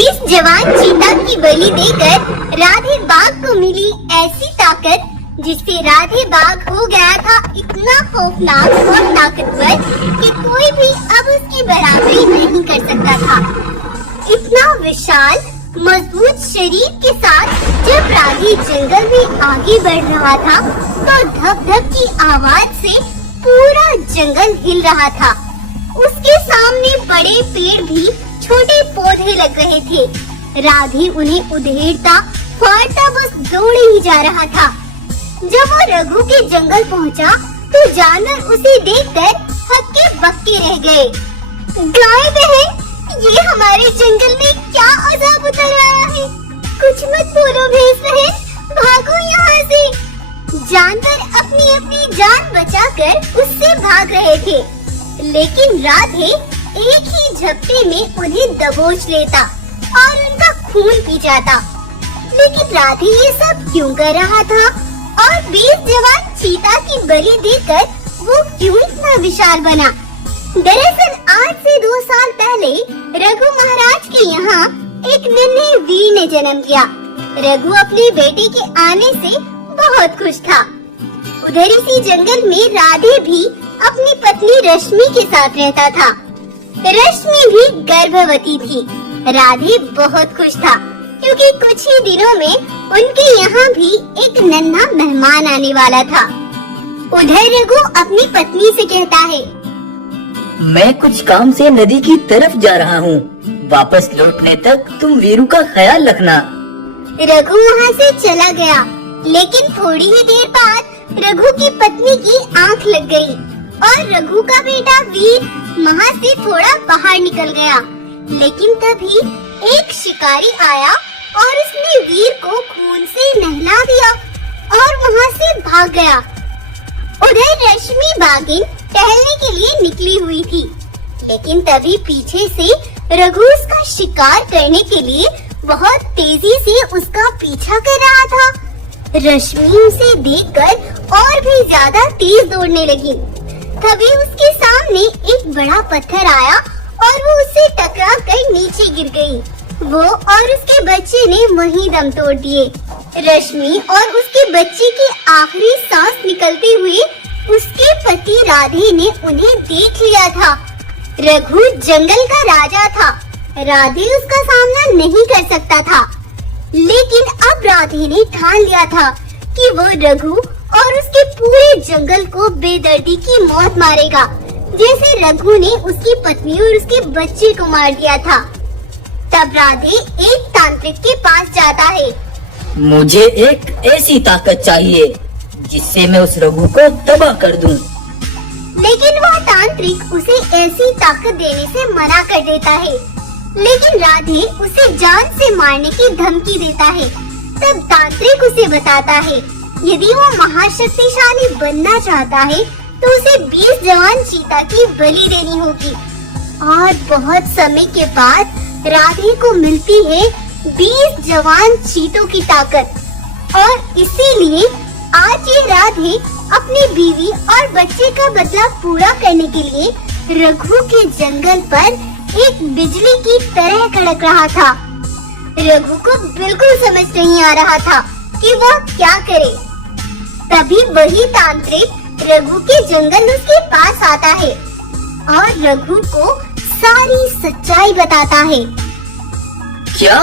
20 जवान चीता की बलि देकर राधे बाघ को मिली ऐसी ताकत जिससे राधे बाघ हो गया था इतना खौफनाक और ताकतवर कि कोई भी अब उसकी बराबरी नहीं कर सकता था। इतना विशाल मजबूत शरीर के साथ जब राधे जंगल में आगे बढ़ रहा था तो धक धक की आवाज से पूरा जंगल हिल रहा था। उसके सामने बड़े पेड़ भी छोटे पौधे लग रहे थे। राधे उन्हें उधेड़ता फाड़ता बस दौड़े ही जा रहा था। जब वो रघु के जंगल पहुंचा तो जानवर उसे देखकर हक्के बक्के रह गए। गाय बहन, ये हमारे जंगल में क्या अजाब उतर आया है? कुछ मत बोलो भैंस बहन, भागो यहाँ से। जानवर अपनी अपनी जान बचाकर उससे भाग रहे थे, लेकिन राधे एक ही झपटे में उन्हें दबोच लेता और उनका खून पी जाता। लेकिन राधे ये सब क्यों कर रहा था और 20 जवान चीता की बलि देकर वो क्यों इतना विशाल बना? दरअसल आज से 2 साल पहले रघु महाराज के यहाँ एक नन्हे वीर ने जन्म लिया। रघु अपने बेटे के आने से बहुत खुश था। उधर इसी जंगल में राधे भी अपनी पत्नी रश्मि के साथ रहता था। रश्मि भी गर्भवती थी। राधे बहुत खुश था क्योंकि कुछ ही दिनों में उनके यहाँ भी एक नन्हा मेहमान आने वाला था। उधर रघु अपनी पत्नी से कहता है, मैं कुछ काम से नदी की तरफ जा रहा हूँ। वापस लौटने तक तुम वीरू का ख्याल रखना। रघु वहाँ से चला गया, लेकिन थोड़ी ही देर बाद रघु की पत्नी की आंख लग गई और रघु का बेटा वीर वहाँ से थोड़ा बाहर निकल गया। लेकिन तभी एक शिकारी आया और उसने वीर को खून से नहला दिया और वहाँ से भाग गया। उधर रश्मि बागिन टहलने के लिए निकली हुई थी, लेकिन तभी पीछे से रघु उसका शिकार करने के लिए बहुत तेजी से उसका पीछा कर रहा था। रश्मि उसे देखकर और भी ज्यादा तेज दौड़ने लगी। तभी उसके सामने एक बड़ा पत्थर आया और वो उससे टकरा कर नीचे गिर गई। वो और उसके बच्चे ने वहीं दम तोड़ दिए। रश्मि और उसके बच्चे की आखिरी सांस निकलते हुए उसके पति राधे ने उन्हें देख लिया था। रघु जंगल का राजा था। राधे उसका सामना नहीं कर सकता था, लेकिन अब राधे ने ठान लिया था कि वो रघु और उसके पूरे जंगल को बेदर्दी की मौत मारेगा, जैसे रघु ने उसकी पत्नी और उसके बच्चे को मार दिया था। तब राधे एक तांत्रिक के पास जाता है। मुझे एक ऐसी ताकत चाहिए जिससे मैं उस रघु को तबाह कर दूं। लेकिन वह तांत्रिक उसे ऐसी ताकत देने से मना कर देता है। लेकिन राधे उसे जान से मारने की धमकी देता है। तब तांत्रिक उसे बताता है यदि वो महाशक्तिशाली बनना चाहता है तो उसे 20 जवान चीता की बलि देनी होगी। और बहुत समय के बाद राधे को मिलती है 20 जवान चीतों की ताकत, और इसीलिए आज ये राधे अपनी बीवी और बच्चे का बदला पूरा करने के लिए रघु के जंगल पर एक बिजली की तरह कड़क रहा था। रघु को बिल्कुल समझ नहीं आ रहा था कि वह क्या करे। तभी वही तांत्रिक रघु के जंगल उसके पास आता है और रघु को सारी सच्चाई बताता है। क्या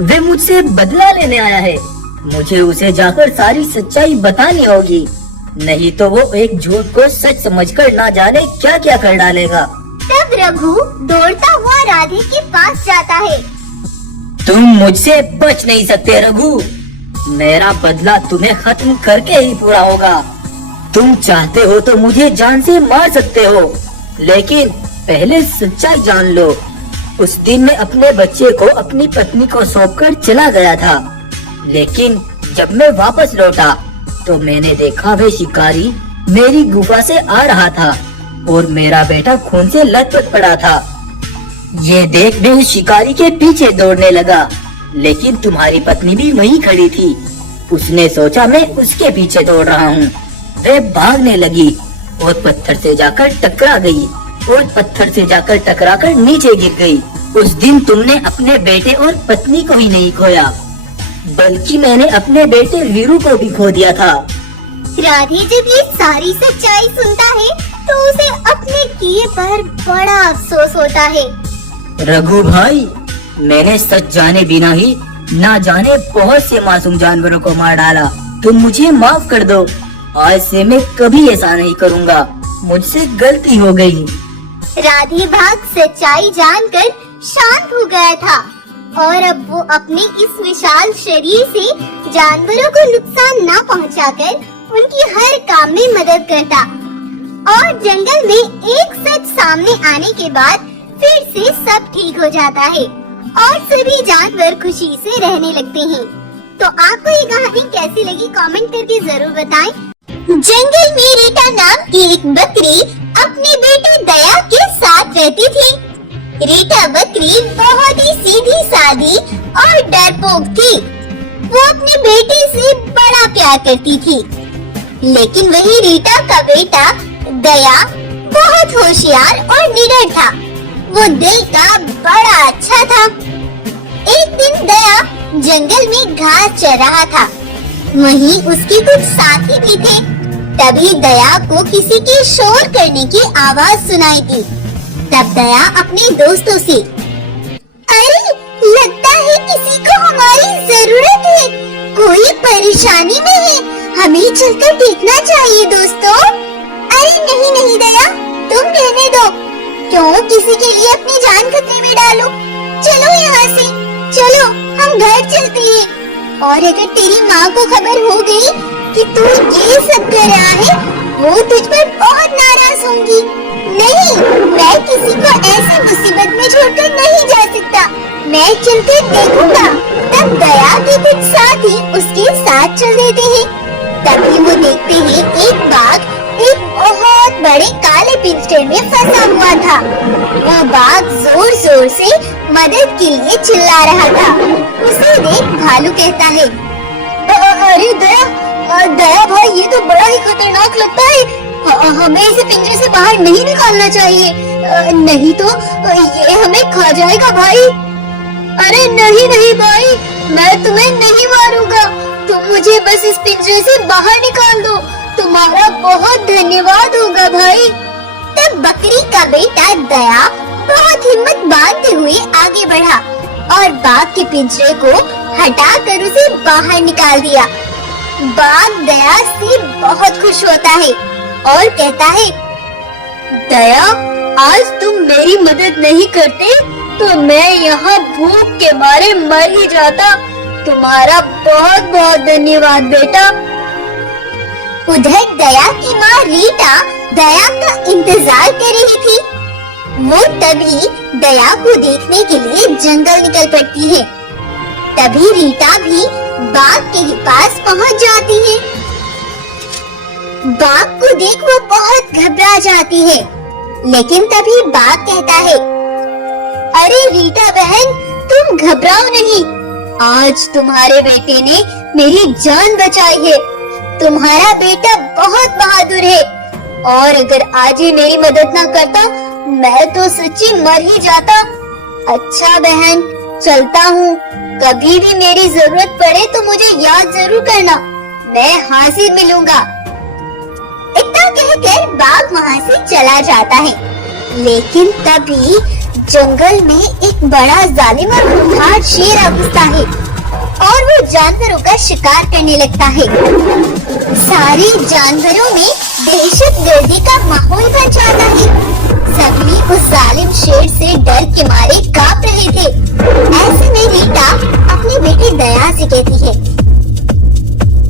वे मुझसे बदला लेने आया है? मुझे उसे जाकर सारी सच्चाई बतानी होगी, नहीं तो वो एक झूठ को सच समझकर ना जाने क्या क्या कर डालेगा। तब रघु दौड़ता हुआ राधे के पास जाता है। तुम मुझसे बच नहीं सकते रघु। मेरा बदला तुम्हें खत्म करके ही पूरा होगा। तुम चाहते हो तो मुझे जान से मार सकते हो, लेकिन पहले सच्चाई जान लो। उस दिन मैं अपने बच्चे को अपनी पत्नी को सौंपकर चला गया था, लेकिन जब मैं वापस लौटा तो मैंने देखा वे शिकारी मेरी गुफा से आ रहा था और मेरा बेटा खून से लथपथ पड़ा था। ये देख मैं उस शिकारी के पीछे दौड़ने लगा, लेकिन तुम्हारी पत्नी भी वहीं खड़ी थी। उसने सोचा मैं उसके पीछे दौड़ रहा हूँ। वे भागने लगी और पत्थर से जाकर टकरा गई और पत्थर से जाकर टकराकर नीचे गिर गई। उस दिन तुमने अपने बेटे और पत्नी को ही नहीं खोया, बल्कि मैंने अपने बेटे वीरू को भी खो दिया था। राधे जब ये सारी सच्चाई सुनता है तो उसे अपने किए पर बड़ा अफसोस होता है। रघु भाई, मैंने सच जाने बिना ही ना जाने बहुत से मासूम जानवरों को मार डाला। तुम मुझे माफ कर दो। आज से मैं कभी ऐसा नहीं करूँगा। मुझसे गलती हो गई। राधे भाग सच्चाई जानकर शांत हो गया था और अब वो अपने इस विशाल शरीर से जानवरों को नुकसान न पहुंचाकर उनकी हर काम में मदद करता और जंगल में एक सच सामने आने के बाद फिर से सब ठीक हो जाता है और सभी जानवर खुशी से रहने लगते हैं। तो आपको ये कहानी कैसी लगी कमेंट करके जरूर बताएं। जंगल में रीटा नाम की एक बकरी अपने बेटे दया के साथ रहती थी। रीटा बकरी बहुत ही सीधी सादी और डरपोक थी। वो अपने बेटे से बड़ा प्यार करती थी, लेकिन वही रीटा का बेटा दया बहुत होशियार और निडर था। वो दिल का बड़ा अच्छा था। एक दिन दया जंगल में घास चर रहा था। वहीं उसके कुछ साथी भी थे। तभी दया को किसी के शोर करने की आवाज सुनाई दी। तब दया अपने दोस्तों से, अरे लगता है किसी को हमारी जरूरत है, कोई परेशानी में है, हमें चलकर देखना चाहिए दोस्तों। अरे नहीं नहीं दया, तुम रहने दो, क्यों किसी के लिए अपनी जान खतरे में डालो। चलो यहाँ से, चलो हम घर चलते हैं। और अगर तेरी माँ को खबर हो गई कि तू ये सब कर रहा है, वो तुझ पर बहुत नाराज होंगी। नहीं, मैं किसी को ऐसी मुसीबत में छोड़कर नहीं जा सकता। मैं चलकर देखूंगा। तब दया के कुछ साथी उसके साथ चल देते हैं। तभी वो देखते हैं एक बाघ एक बहुत बड़े काले पिंजरे में फंसा हुआ था। वो बाघ जोर जोर से मदद के लिए चिल्ला रहा था। उसे देख भालू कहता है, अरे दया भाई, ये तो बड़ा ही खतरनाक लगता है। हमें इसे पिंजरे से बाहर नहीं निकालना चाहिए, नहीं तो ये हमें खा जाएगा भाई। अरे नहीं नहीं भाई, मैं तुम्हें नहीं मारूंगा, तुम मुझे बस इस पिंजरे से बाहर निकाल दो, तुम्हारा बहुत धन्यवाद होगा भाई। तब बकरी का बेटा दया बहुत हिम्मत बांधते हुए आगे बढ़ा और बाघ के पिंजरे को हटाकर उसे बाहर निकाल दिया। बाघ दया से बहुत खुश होता है और कहता है, दया, आज तुम मेरी मदद नहीं करते तो मैं यहाँ भूख के मारे मर ही जाता। तुम्हारा बहुत बहुत धन्यवाद बेटा। उधर दया की माँ रीटा दया का इंतजार कर रही थी। वो तभी दया को देखने के लिए जंगल निकल पड़ती है। तभी रीटा भी बाघ के पास पहुंच जाती है। बाघ को देख वो बहुत घबरा जाती है, लेकिन तभी बाघ कहता है, अरे रीटा बहन, तुम घबराओ नहीं, आज तुम्हारे बेटे ने मेरी जान बचाई है। तुम्हारा बेटा बहुत बहादुर है और अगर आज ये मेरी मदद ना करता मैं तो सच्ची मर ही जाता। अच्छा बहन, चलता हूँ, कभी भी मेरी जरूरत पड़े तो मुझे याद जरूर करना, मैं हाजिर मिलूंगा। इतना कहकर बाघ वहाँ से चला जाता है, लेकिन तभी जंगल में एक बड़ा जालिम और खूंखार शेर आ घुसता है और वो जानवरों का शिकार करने लगता है। सारे जानवरों में दहशत गर्दी का माहौल बन जाता है। सभी उस जालिम शेर से डर के मारे कांप रहे थे। ऐसे में रीटा अपने बेटे दया से कहती है,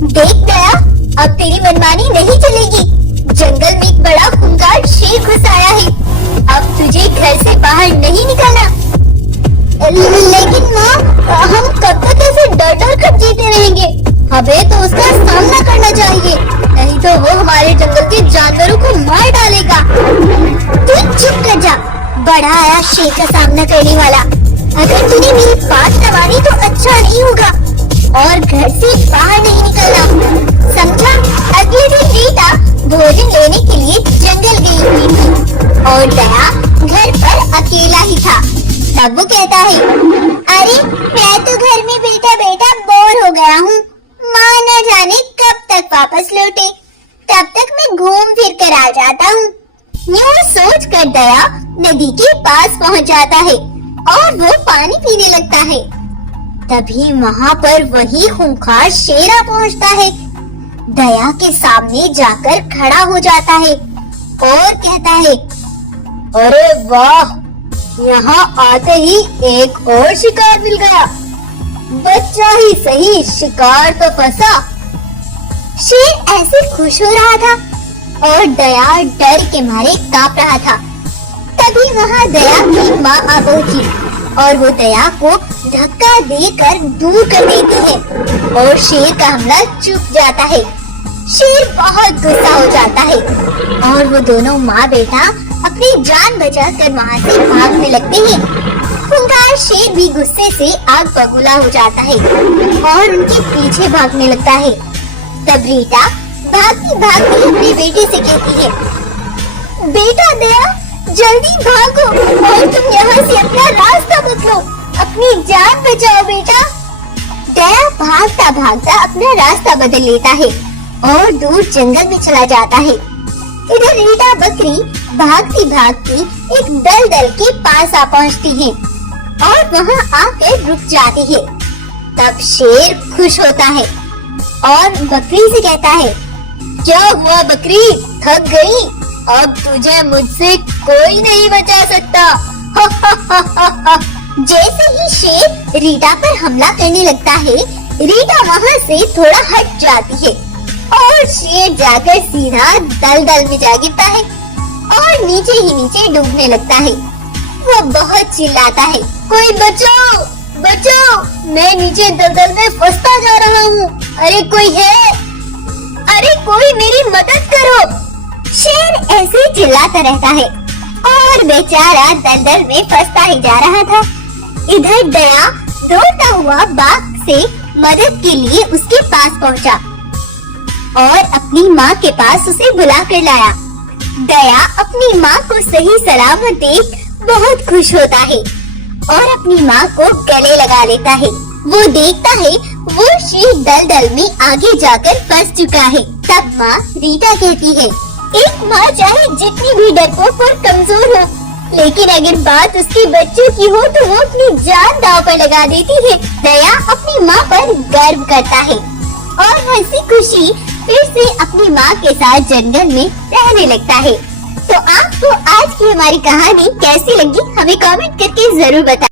देख दया, अब तेरी मनमानी नहीं चलेगी। जंगल में एक बड़ा खूंखार शेर घुस आया है, अब तुझे घर से बाहर नहीं निकलना। लेकिन माँ, हम कब तक ऐसे डर डर कर जीते रहेंगे? हमें तो उसका सामना करना चाहिए, नहीं तो वो हमारे जंगल के जानवरों को मार डालेगा। तू चुप कर जा, बड़ा आया शेर का सामना करने वाला। अगर तूने मेरी बात न मानी तो अच्छा नहीं होगा और घर से बाहर नहीं निकलना, समझा? अगले दिन रीटा भोजन लेने के लिए जंगल गई हुई थी और दया घर पर अकेला ही था। तब वो है, अरे मैं तो घर में बैठा बैठा बोर हो गया हूँ। माँ न जाने कब तक वापस लौटे, तब तक मैं घूम फिर कर आ जाता हूँ। यूँ सोच कर दया नदी के पास पहुँच जाता है और वो पानी पीने लगता है। तभी वहाँ पर वही खूंखार शेरा पहुँचता है। दया के सामने जाकर खड़ा हो जाता है और कहता है, अरे वाह, यहाँ आते ही एक और शिकार मिल गया। बच्चा ही सही, शिकार तो फंसा। शेर ऐसे खुश हो रहा था और दया डर के मारे कांप रहा था। तभी वहाँ दया की माँ आ पहुंची और वो दया को धक्का देकर दूर कर देती है और शेर का हमला चुक जाता है। शेर बहुत गुस्सा हो जाता है और वो दोनों माँ बेटा अपनी जान बचाकर वहाँ से भागने लगते हैं। खूंखार शेर भी गुस्से से आग बबूला हो जाता है और उनके पीछे भागने लगता है। तब रीटा भागती भागती अपने बेटे से कहती है, बेटा दया, जल्दी भागो और तुम यहाँ से अपना रास्ता बदलो, अपनी जान बचाओ बेटा। दया भागता भागता अपना रास्ता बदल लेता है और दूर जंगल में चला जाता है। इधर रीटा बकरी भागती भागती एक दलदल के पास आ पहुँचती है और वहाँ आकर रुक जाती है। तब शेर खुश होता है और बकरी से कहता है, क्या हुआ बकरी, थक गई? अब तुझे मुझसे कोई नहीं बचा सकता। जैसे ही शेर रीटा पर हमला करने लगता है, रीटा वहाँ से थोड़ा हट जाती है और शेर जाकर सीधा दलदल में जा गिरता है और नीचे ही नीचे डूबने लगता है। वो बहुत चिल्लाता है, कोई बचाओ बचाओ, मैं नीचे दलदल में फंसता जा रहा हूँ, अरे कोई है, अरे कोई मेरी मदद करो। शेर ऐसे चिल्लाता रहता है और बेचारा दलदल में फंसता ही जा रहा था। इधर दया दौड़ता हुआ बाघ से मदद के लिए उसके पास पहुँचा और अपनी माँ के पास उसे बुला कर लाया। दया अपनी माँ को सही सलामत देख बहुत खुश होता है और अपनी माँ को गले लगा लेता है। वो देखता है वो शेर दलदल में आगे जाकर फंस चुका है। तब माँ रीटा कहती है, एक माँ चाहे जितनी भी डरपोक और कमजोर हो, लेकिन अगर बात उसके बच्चों की हो तो वो अपनी जान दांव पर लगा देती है। दया अपनी माँ पर गर्व करता है और हंसी खुशी फिर से अपनी माँ के साथ जंगल में रहने लगता है। तो आपको आज की हमारी कहानी कैसी लगी हमें कमेंट करके जरूर बताएं।